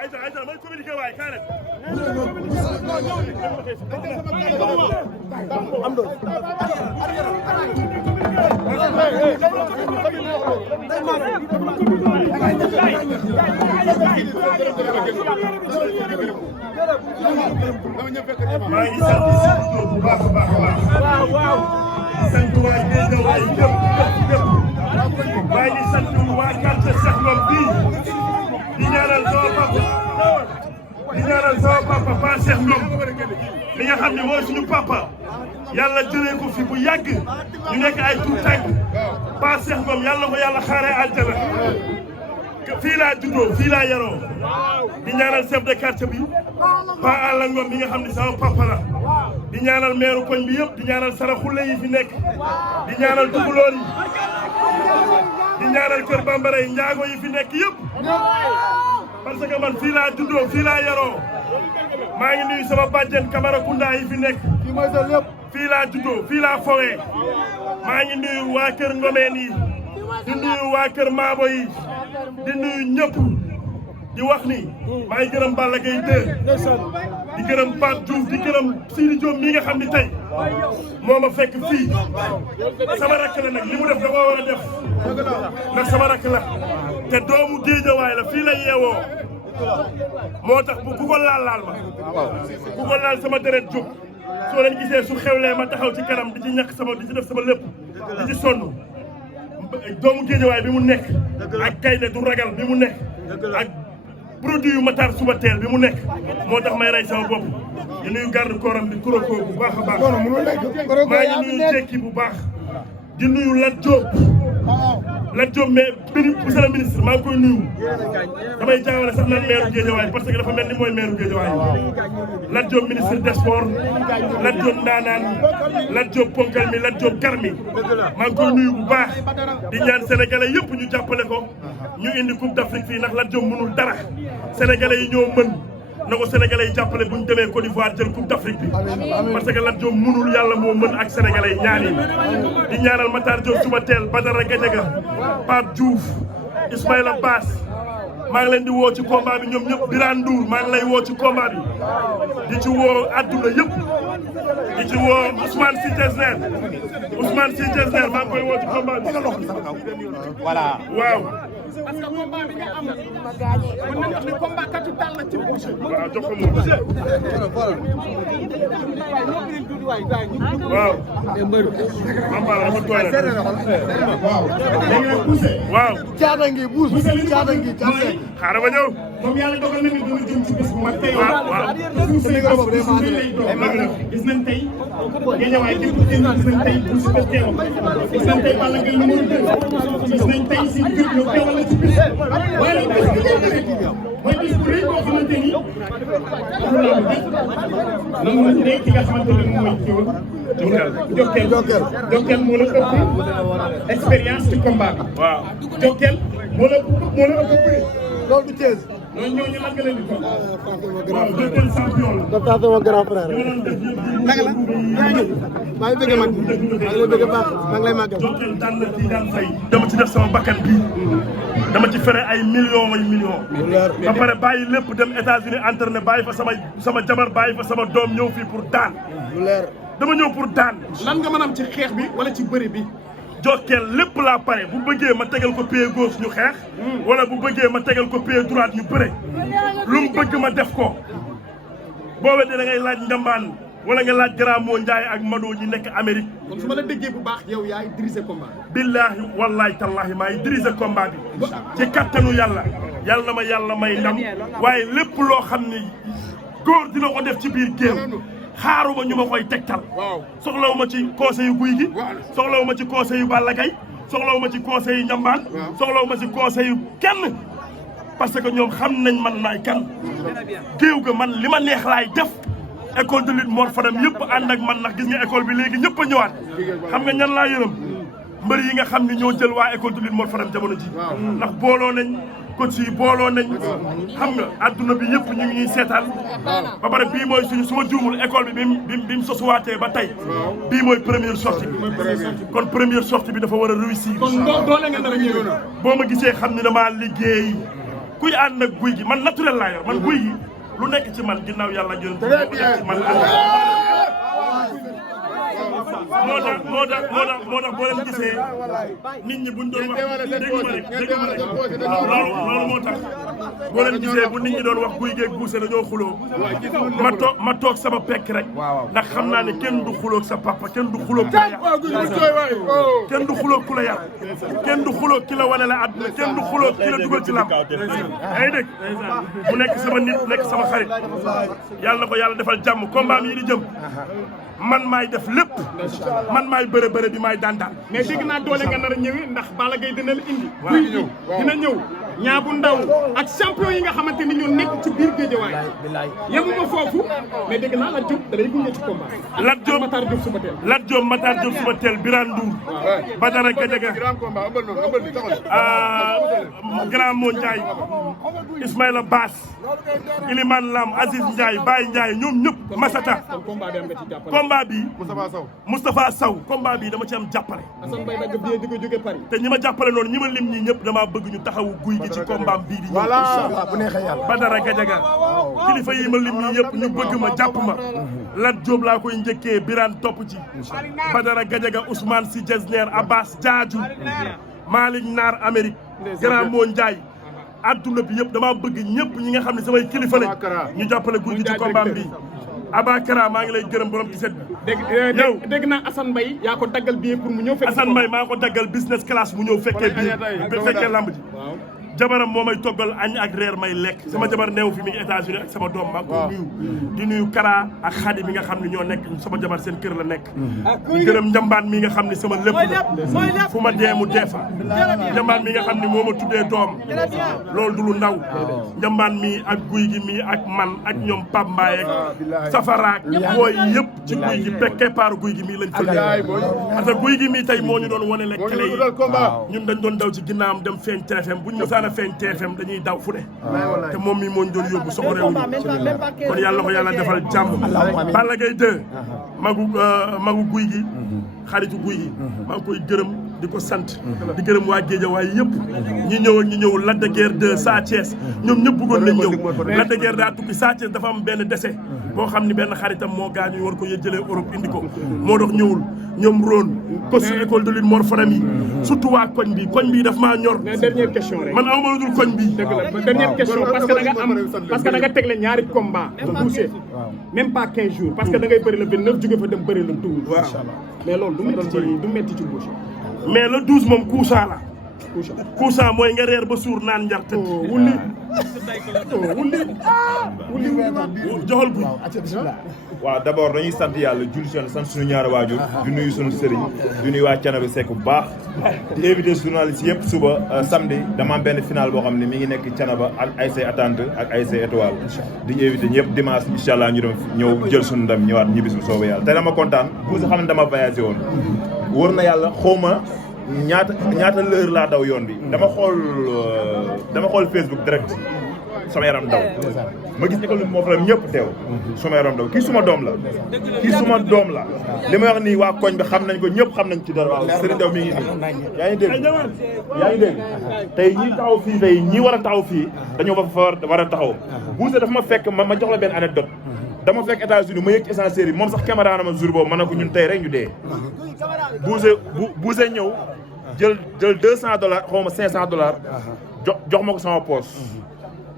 Aïssa mooy communiqué waay kaay rek. am doon. maa ngi sant bu baax a baax a baax. sant waa Guédiawaye yëpp. maa ngi sant waa quartier Cheikh Ngom bii. di ñaanal sama papa Pa Cheikh Ngom li nga xam ne mooy suñu papa yàlla jëlee ko fi bu yàgg ñu nekk ay tuut tànk Pa Cheikh Ngom yàlla ko yàlla xaaree àjjana fii laa juddoo fii laa yaroo di ñaanal chef de quartier bi Pa Alla Ngom bi nga xam ne sama papa la di ñaanal maire koñ bi yëpp di ñaanal saraxule yi fi nekk di ñaanal tukulóor yi di ñaanal kër bambara yi njaago yi fi nekk yëpp parce que man fii laa juddoo fii laa yaroo maa ngi nuyu sama bàjjen Camaracounda yi fi nekk fii laa juddoo fii laa fowee maa ngi nuyu waa kër Ngomeen yi di nuyu waa kër Maabo yi di nuyu ñëpp di wax ni maa ngi gërëm Balla Gaye 2 di gërëm Pape Diouf di gërëm Sidi Diop mi nga xam ni tey moo ma fekk fii sama rakk la nag li mu def da koo war a def ndax sama rakk la te doomu Géejawaay la fii la yeewoo moo tax bu ku ko laal ma ku ko laal sama deret jóg soo leen gisee su xewlee ma taxaw ci kanam di ci ñàkk sama di ci def sama lépp di ci sonn doomu Géejawaay bi mu nekk ak gaynde du ragal bi mu nekk ak produit yu Matar suba teel bi mu nekk moo tax may rey sama bopp di nuyu garde corps am di kuroko bu baax a baax maa ngi nuyu Jekki bu baax di nuyu Lat Diop mais monsieur le ministre maa ngi koy nuyu damay jaawale sax naan maire Guédiawaye parce que dafa mel ni mooy maire Guédiawaye Lat Diop ministre des sports Lat Diop ndaanaan Lat Diop ponkal mi Lat Diop gar mi maa ngi koy nuyu bu baax di ñaan sénégalais yëpp ñu jàppale ko ñu indi coupe d'Afrique fii ndax Lat Diop mënul dara sénégalais yi ñoo mën na ko sénégalais yi jàppale bu ñu demee Côte d'Ivoire jël coupe d'Afrique bi parce que Lat Diop mënul yàlla moo mën ak sénégalais yi ñaan yi di ñaanal Matar Diop suba teel Badara Gadiaga Pape Diouf Ismaïla Bass maa ngi leen di woo ci combat bi ñoom ñëpp Birane Ndour maa ngi lay woo ci combat bi di ci woo adduna yëpp di ci woo Ousmane Sy Diasner maa ngi koy woo ci combat bi voilà waaw parce que combat bi nga am mën nañu wax ni combat capital la ci Boucher. waaw jox ko moom. waaw. Mame Balla dafa tooy rek. waaw. léegi nag Boucher. waaw. caata ngi Boucher caata ngi caata ngi. xaaral ma ñëw. comme yàlla dogal na ni dina jëm ci bés bu mag tey. waaw waaw. gis nañ tey. Guédiawaye gis nañ tey Boucher teewam. gis nañ tey Balla Gaye numéro 2. gis nañ tey si kër ñëw teewal la ci bis. waaye nag bés bi mooy bés bu rëy boo xamante ni nangu na tey ki nga xamante ne moom mooy kiiwul Jokkel moo la ëpp expérience ci combat bi. waaw Jokkel moo la ëpp bëri. loolu du Thiès. ñooñu lan nga leen di toog. waaw Jokkel champion la. Dapta sama grand frère. naka la. maa ngi bëgg mag maa ngi lay bëgg baax maa ngi lay màggal. Jokkel daan na fii daan fay. dama ci def sama bakkan bii. dama ci fere ay millions. ba pare bàyyi lépp dem États-Unis entraîné bàyyi fa sama jabar bàyyi fa sama doom ñëw fii pour daan. lu leer dama ñëw pour daan. lan nga mën am ci xeex bi wala ci bëri bi. Jokkel lépp laa pare bu bëggee ma tegal ko pied gauche ñu xeex. wala bu bëggee ma tegal ko pied droite ñu bëre. lu mu bëgg ma def ko. boobee da ngay laaj njambaan wala nga laaj Grand Mo Ndiaye ak Mado ñi nekk Amérique. kon su ma la déggee bu baax yow yaay diriger combat bi. billaahi wallaahi tallaahi maay diriger combat bi. ci kattanu yàlla. yàlla na ma yàlla may ndam waaye lépp loo xam ni góor dina ko def ci biir géew. xaaruma ñu ma koy tegtal. soxlawu ma ci conseil yu guy gi. soxlawu ma ci conseil yu Balla Gaye soxlawu ma ci conseil yu Njambaan. soxlawu ma ci conseil yu kenn. parce que ñoom xam nañ man maay kan géew ga man li ma neex laay def école de lutte Mor Fadam yëpp ànd ak man ndax gis nga école bi léegi ñëpp a ñëwaat xam nga ñan laa yërëm mbër yi nga xam ne ñoo jël waa école de lutte Mor Fadam jamono ji ndax booloo nañ coach yi booloo nañ xam nga adduna bi yëpp ñu ngi ñuy seetaan ba pare bii mooy suñu suma juumul école bi bi mu sosuwaatee ba tey bii mooy première sortie bi kon première sortie bi dafa war a réussir doole nga nar a ñëw boo ma gisee xam ne damaa liggéey kuy ànd ak guy gi man naturel laa yor man guy gi lu nekk ci man ginnaaw yàlla jël moo nekk ci man moo tax boo leen gisee nit ñi buñ doon wax dégg ma rek loolu moo tax boo leen gisee bu nit ñi doon wax guy geeg buuse dañoo xuloo ma toog sama pekk rek ndax xam naa ne kenn du xuloog sa papa kenn du xuloog ku la yar kenn du xuloog ku la yar kenn du xuloog ki la wane la àdduna kenn du xuloog ki la dugal ci làmb ay dégg mu nekk sama nit nekk sama xarit yàlla na ko yàlla defal jàmm combat yi di jëm man maay def lépp man maay bëre bi maay daan mais dégg naa doole nga nar a ñëwee ndax Balla Gaye dina la indi dina ñëw Niang bu Ndaw ak champion yi nga xamante ni ñoo nekk ci biir Guédiawaye yemuma foofu mais dégg naa Lat Diop da lay gunge ci combat Lat Diop Matar Diop suba teel Birane Ndour Badara Gadiaga Grand Mo Ndiaye Ismaïla Bass Ilimane Lam Aziz Ndiaye Baye Ndiaye ñoom ñëpp Masata combat bi Moustapha Sow combat bi dama ci am jàppale te ñi ma jàppale noonu ñi ma lim ñi ñëpp dama bëgg ñu taxawu guy gi ci combat bii di ñëw bu neexee yàlla Badara Gadiaga kilifa yi ma lim ñi yëpp ñu bëgg ma jàpp ma Lat Diop laa koy njëkkee Birane topp ci Badara Gadiaga Ousmane Sy Jesner Abbas Diadiou Malick Naar Amérique Grand Mo Ndiaye adduna bi yëpp dama bëgg ñëpp ñi nga xam ne samay kilifa lañ ñu jàppale guy gi ci combat bi Abakara maa ngi lay gërëm borom ci set bi. dégg naa Assane Mbaye yaa ko daggal billet pour mu ñëw. fekk Assane Mbaye maa ko daggal business class mu ñëw fekkee billet fekkee lamb ji. jabaram moo may toggal añ ak reer may lekk sama jabar neew fi mi ngi États-Unis ak sama doom maa ko nuyu di nuyu Kara ak Khady mi nga xam ne ñoo nekk sama jabar seen kër la nekk di gërëm njambaan mi nga xam ne sama lépp la fu ma dee mu dee fa njambaan mi nga xam ne moo ma tuddee doom loolu du lu ndaw njambaan mi ak guy gi mi ak man ak ñoom Pape Mbaye ak safaraak booy yëpp ci guy gi bekkee paaru guy gi mii lañ fa parce que guy gi mii tey moo ñu doon wane lekk clé yi ñun dañ doon daw ci ginnaawam dem feeñ TFM buñ feeñ TFM dañuy daw fu ne te moom mi moo ñu doon yóbbu soxo réew mi kon yàlla ko yàlla defal jàmm Balla Gaye 2 magu guy gi xaritu guy gi maa ngi koy gërëm di ko sant di gërëm waa Guédiawaye yëpp ñi ñëw ak ñi ñëwul Lac de Guiers 2 Sa Thiès ñoom ñëpp bëggoon nañ ñëw Lac de Guiers daa tukki Sa Thiès dafa am benn décès boo xam ni benn xaritam moo gaañu war ko jëlee Europe indi ko moo dox ñëwul ñoom Rhone coach école de lutte Mor Fadam yi surtout waa koñ bi daf maa ñor. mais dernière question rek man aw ma lu dul koñ bi. dëgg la dernière question parce que da nga tegle ñaari combat poussé même pas 15 jours parce que da ngay bëri le 29 jóge fa dem bëri le 12. waaw mais loolu du metti ci bouche. mais le 12 moom kuusaa la. kuusaa mooy nga reer ba suur naan njar tëdd. wulli joxal guy. waaw d'abord dañuy sant yàlla julli ci sant suñu ñaari waajur di nuyu suñu sëriñ di nuyu waa Thiénaba Seck bu baax di invité journaliste yëpp suba samedi dama am benn final boo xam ne mi ngi nekk Thiénaba ak ASC Attente ak ASC Étoile di invité ñëpp dimanche incha allah ñu dem ñëw jël suñu ndam ñëwaat ñibbi su soobee yàlla te dama kontaan bu sa xam ne dama voyagé woon wóor na yàlla xawma ñaata l'heure laa daw yoon bi dama xool Facebook direct sama yaram daw ma gis école moo fa ñëpp teew sama yaram daw kii suma doom la li may wax nii waa koñ bi xam nañ ko ñëpp xam nañ ci dara waaw Serigne Daw mi ngi nii yaa ngi dégg tey ñi taxaw fii tey ñi war a taxaw fii dañoo fa war a taxaw Bousse dafa ma fekk ma jox la benn anecdote dama fekk États-Unis ma yëg ci ascenseur yi moom sax caméra na ma jour boobu ma ne ko ñun tey rek ñu dee Bousse ñëw jël $200 xaw ma $500 jox ma ko sama poche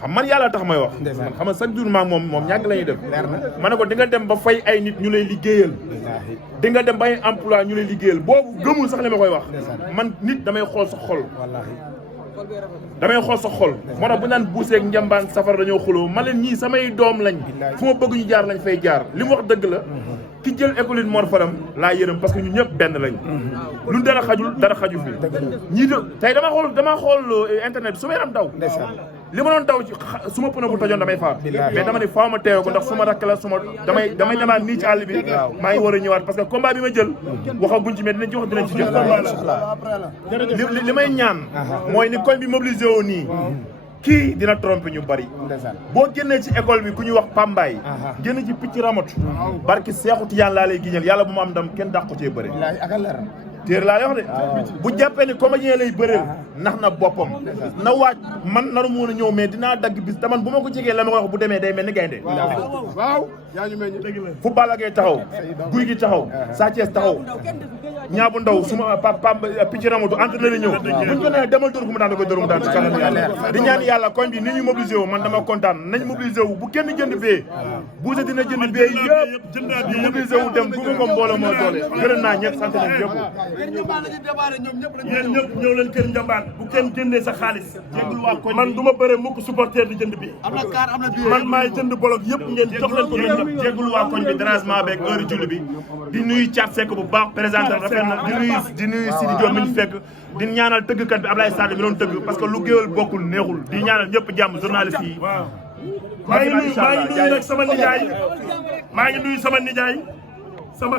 xam man yàlla tax may wax man xam nga chaque jour maag moom ñàgg la ñuy def ma ne ko di nga dem ba fay ay nit ñu lay liggéeyal di nga dem ba ay emploi ñu lay liggéeyal boobu gëmul sax li ma koy wax man nit damay xool sa xol moo tax bu naan buuseeg njambaan safar dañoo xuloo ma leen ñii samay doom lañ fu ma bëgg ñu jaar lañ fay jaar li mu wax dëgg la ki jël école yi Mor Fadam laa yërëm parce que ñu ñëpp benn lañ lu dara xaju fi ñii de tey dama xool internet bi su ma yaram daw li ma doon daw ci su ma pneu bu tojoon damay faat mais dama ni faaw ma teew ko ndax su ma rakk la su ma damay demaat nii ci àll bi maa ngi war a ñëwaat parce que combat bi ma jël waxaguñ ci mais dinañ ci wax dinañ ci jëf li may ñaan mooy ni koñ bi mobilisé woo nii kii dina tromper ñu bari boo génnee ci école bi ku ñuy wax Pambaay génn ci picc ramatu barki Seexu Tijaan laa lay giñal yàlla bu ma am ndam kenn dàq ko cee bëre téere laa lay wax de bu jàppee ni comédien lay bëreel nax na boppam na waaj man naru mu woon a ñëw mais dinaa dagg bis taman bu ma ko jegee la ma wax bu demee day mel ni gaynde waaw yaa ñu meññ dëgg la fu Balla Gaye taxaw Guy gi taxaw Sa Thiès taxaw ñaabu ndaw suma picc ramatu entraîneur ñëw buñ ko nee demal dóor ko mu daan da koy dóor mu daan ci kanam yàlla di ñaan yàlla koñ bi ni ñu mobilisé wu man dama kontaan nañ mobilisé wu bu kenn jënd bee buuse dina jënd bee yëpp ñu mobilisé wu dem bu mu ko mbooloo moo doole gërëm naa ñëpp sant nañ ñëpp yéen ñëpp ñëw leen kër Njambaan bu kenn jëndee sa xaalis man du ma bëre mukk supporter di jënd bi man maay jënd bolok yëpp ngeen jox leen ko ngeen jéggul waa koñ bi dérangement beeg heure julli bi di nuyu Thiat Seck bu baax présenté rafet na di nuyu Sidi Diop mi ñu fekk di ñaanal tëggkat bi Ablaye Sall mi doon tëgg parce que lu géwél bokkul neexul di ñaanal ñëpp jàmm journaliste yi maa ngi nuyu nag sama nijaay sama